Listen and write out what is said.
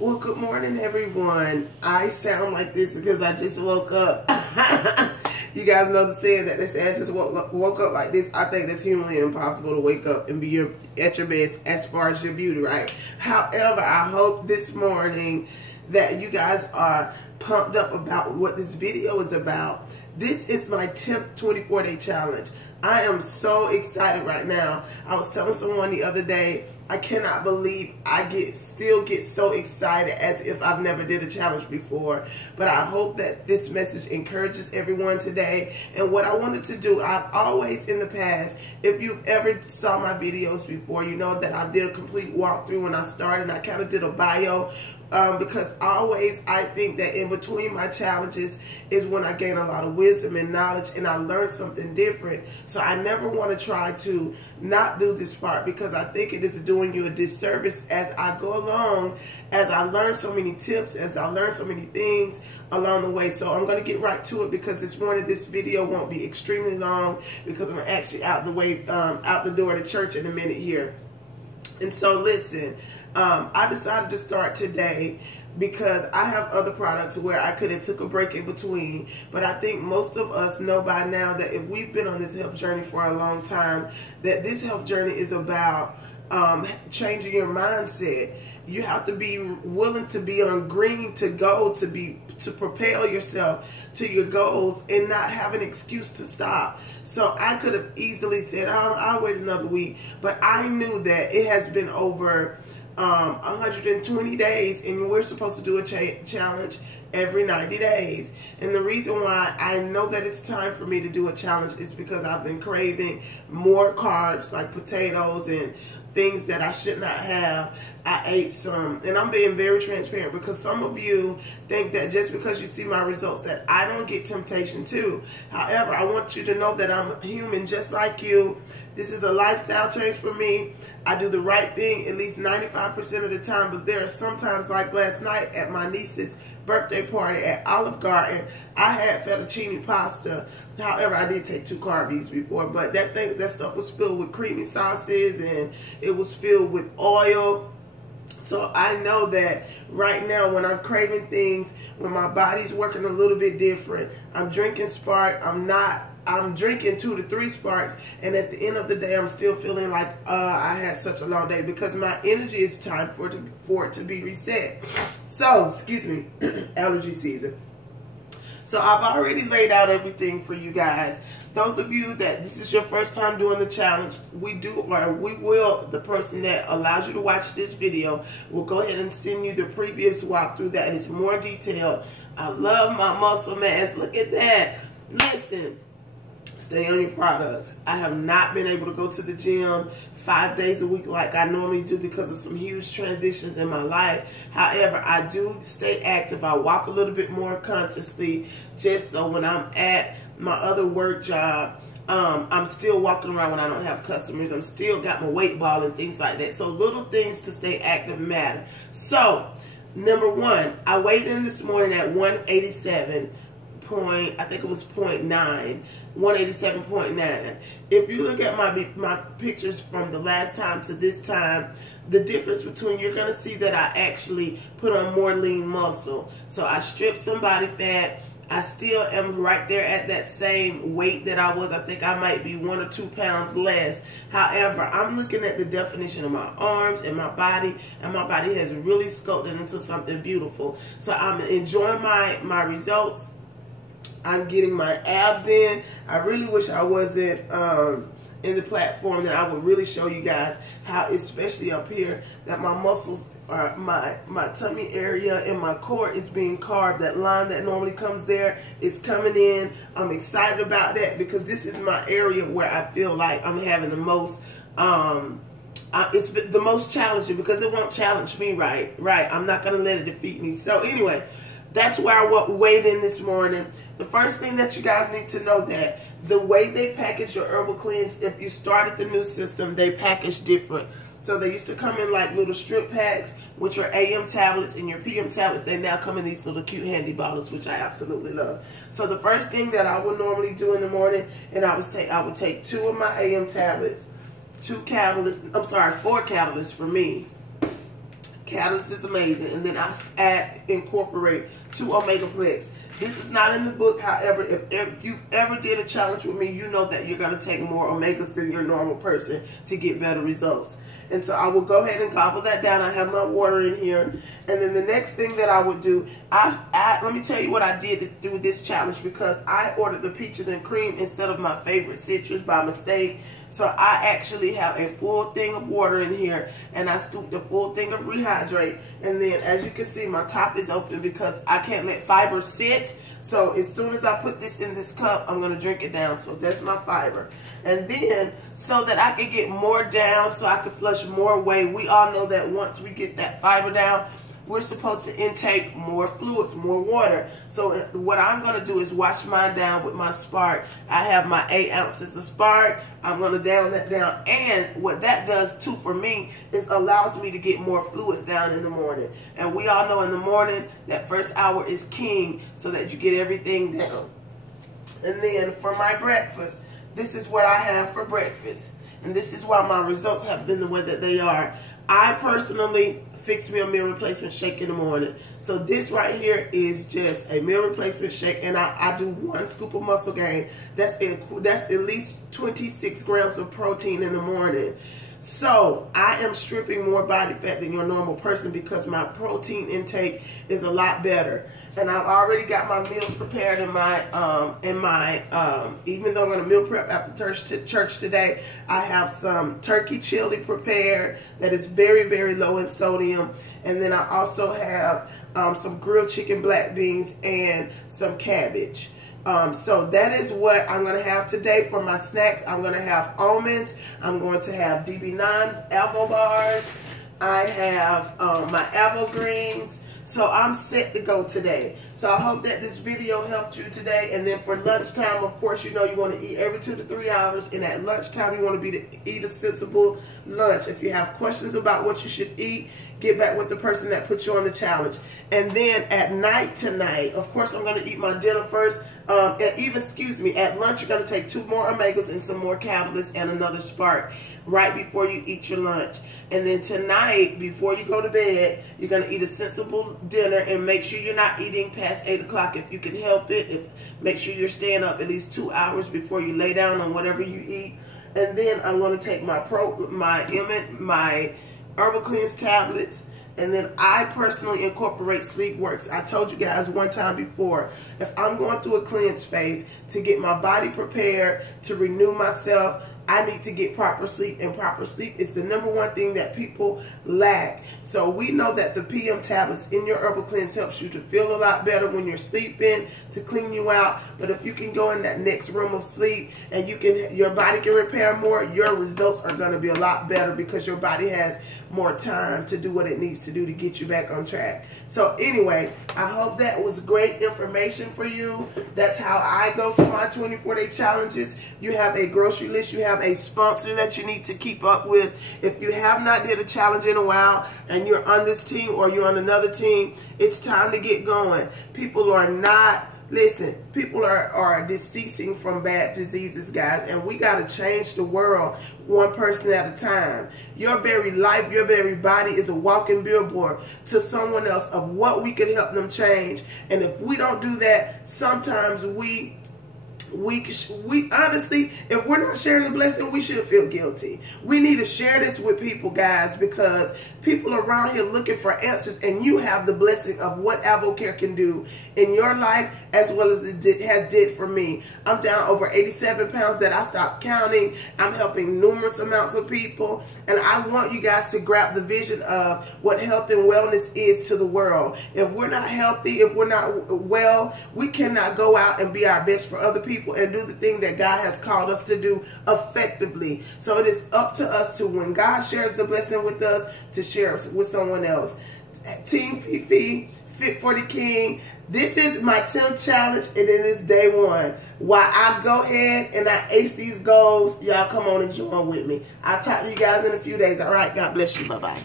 Well, good morning, everyone. I sound like this because I just woke up. You guys know the saying that they say I just woke up like this. I think that's humanly impossible to wake up and be at your best as far as your beauty, right? However, I hope this morning that you guys are pumped up about what this video is about. This is my 10th 24-day challenge. I am so excited right now. I was telling someone the other day, I cannot believe I still get so excited as if I've never did a challenge before. But I hope that this message encourages everyone today. And what I wanted to do, I've always in the past, if you've ever saw my videos before, you know that I did a complete walkthrough when I started, and I kind of did a bio. Because always I think that in between my challenges is when I gain a lot of wisdom and knowledge, and I learn something different. So I never want to try to not do this part, because I think it is doing you a disservice as I go along, as I learn so many tips, as I learn so many things along the way. So I'm going to get right to it, because this morning this video won't be extremely long, because I'm actually out the door to church in a minute here. And so listen, I decided to start today because I have other products where I could have took a break in between. But I think most of us know by now that if we've been on this health journey for a long time, that this health journey is about changing your mindset. You have to be willing to be on green to go, to propel yourself to your goals and not have an excuse to stop. So I could have easily said, I'll wait another week. But I knew that it has been over 120 days, and we're supposed to do a challenge every 90 days. And the reason why I know that it's time for me to do a challenge is because I've been craving more carbs, like potatoes and things that I should not have. I ate some, and I'm being very transparent, because some of you think that just because you see my results that I don't get temptation too. However, I want you to know that I'm human just like you. This is a lifestyle change for me. I do the right thing at least 95% of the time, but there are sometimes, like last night at my niece's birthday party at Olive Garden, I had fettuccine pasta. However, I did take 2 carbies before, but that stuff was filled with creamy sauces, and it was filled with oil. So I know that right now when I'm craving things, when my body's working a little bit different, I'm drinking Spark, I'm drinking 2 to 3 Sparks, and at the end of the day, I'm still feeling like I had such a long day, because my energy is time for it to be reset. So, excuse me, allergy season. So I've already laid out everything for you guys. Those of you that this is your first time doing the challenge, the person that allows you to watch this video will go ahead and send you the previous walkthrough that is more detailed. I love my muscle mass. Look at that. Listen. Stay on your products. I have not been able to go to the gym 5 days a week like I normally do because of some huge transitions in my life. However, I do stay active. I walk a little bit more consciously, just so when I'm at my other work job, I'm still walking around when I don't have customers. I'm still got my weight ball and things like that. So little things to stay active matter. So number 1, I weighed in this morning at 187. I think it was 0.9, 187.9. If you look at my pictures from the last time to this time, the difference between, you're going to see that I actually put on more lean muscle. So I stripped some body fat. I still am right there at that same weight that I was. I think I might be 1 or 2 pounds less. However, I'm looking at the definition of my arms and my body, and my body has really sculpted into something beautiful. So I'm enjoying my results. I'm getting my abs in. I really wish I wasn't in the platform that I would really show you guys how, especially up here, that my muscles are, my tummy area and my core is being carved. That line that normally comes there is coming in. I'm excited about that, because this is my area where I feel like I'm having the most it's the most challenging, because it won't challenge me, right? I'm not going to let it defeat me. So anyway, that's where I weighed in this morning. The first thing that you guys need to know, that the way they package your herbal cleanse, if you started the new system, they package different. So they used to come in like little strip packs, which are AM tablets, and your PM tablets, they now come in these little cute handy bottles, which I absolutely love. So the first thing that I would normally do in the morning, and I would take 2 of my AM tablets, 4 catalysts for me. Catalyst is amazing. And then I incorporate 2 Omega Plex. This is not in the book. However, if you ever did a challenge with me, you know that you're going to take more omegas than your normal person to get better results. And so I will go ahead and gobble that down. I have my water in here. And then the next thing that I would do, let me tell you what I did through this challenge, because I ordered the peaches and cream instead of my favorite citrus by mistake. So I actually have a full thing of water in here, and I scooped a full thing of Rehydrate. And then as you can see, my top is open because I can't let fiber sit. So as soon as I put this in this cup, I'm going to drink it down. So that's my fiber. And then so that I can get more down, so I can flush more away, we all know that once we get that fiber down, we're supposed to intake more fluids, more water. So what I'm going to do is wash mine down with my Spark. I have my 8 ounces of Spark. I'm going to down that down. And what that does too for me is allows me to get more fluids down in the morning. And we all know in the morning that first hour is king, so that you get everything down. And then for my breakfast, this is what I have for breakfast. And this is why my results have been the way that they are. I personally fix me a meal replacement shake in the morning. So this right here is just a meal replacement shake, and I do 1 scoop of muscle gain. That's at least 26 grams of protein in the morning. So I am stripping more body fat than your normal person because my protein intake is a lot better. And I've already got my meals prepared in my even though I'm going to meal prep after church today, I have some turkey chili prepared that is very, very low in sodium. And then I also have some grilled chicken, black beans, and some cabbage. So that is what I'm going to have today for my snacks. I'm going to have almonds. I'm going to have DB9 apple bars. I have my apple greens. So I'm set to go today. So I hope that this video helped you today. And then for lunchtime, of course, you know you want to eat every 2 to 3 hours. And at lunchtime, you want to eat a sensible lunch. If you have questions about what you should eat, get back with the person that put you on the challenge. And then at night tonight, of course, I'm going to eat my dinner first. At lunch, you're going to take 2 more omegas and some more catalysts and another Spark right before you eat your lunch. And then tonight, before you go to bed, you're going to eat a sensible dinner, and make sure you're not eating past 8 o'clock if you can help it. Make sure you're staying up at least 2 hours before you lay down on whatever you eat. And then I'm going to take my Herbal Cleanse tablets. And then I personally incorporate SleepWorks. I told you guys one time before, if I'm going through a cleanse phase to get my body prepared, to renew myself, I need to get proper sleep, and proper sleep is the #1 thing that people lack. So we know that the PM tablets in your Herbal Cleanse helps you to feel a lot better when you're sleeping, to clean you out. But if you can go in that next room of sleep and your body can repair more, your results are going to be a lot better because your body has more time to do what it needs to do to get you back on track. So anyway, I hope that was great information for you. That's how I go through my 24-day challenges. You have a grocery list. You have a sponsor that you need to keep up with. If you have not did a challenge in a while and you're on this team or you're on another team, it's time to get going. People are not... Listen, people are deceasing from bad diseases, guys, and we got to change the world one person at a time. Your very life, your very body is a walking billboard to someone else of what we could help them change. And if we don't do that, sometimes we honestly, if we're not sharing the blessing, we should feel guilty. We need to share this with people, guys, because people around here looking for answers, and you have the blessing of what AvoCare can do in your life as well as it has did for me. I'm down over 87 pounds that I stopped counting. I'm helping numerous amounts of people, and I want you guys to grab the vision of what health and wellness is to the world. If we're not healthy, if we're not well, we cannot go out and be our best for other people and do the thing that God has called us to do effectively. So it is up to us to, when God shares the blessing with us, to share it with someone else. Team Fifi, Fit for the King. This is my 10th challenge, and it is day 1. While I go ahead and I ace these goals, y'all come on and join with me. I'll talk to you guys in a few days. All right, God bless you. Bye-bye.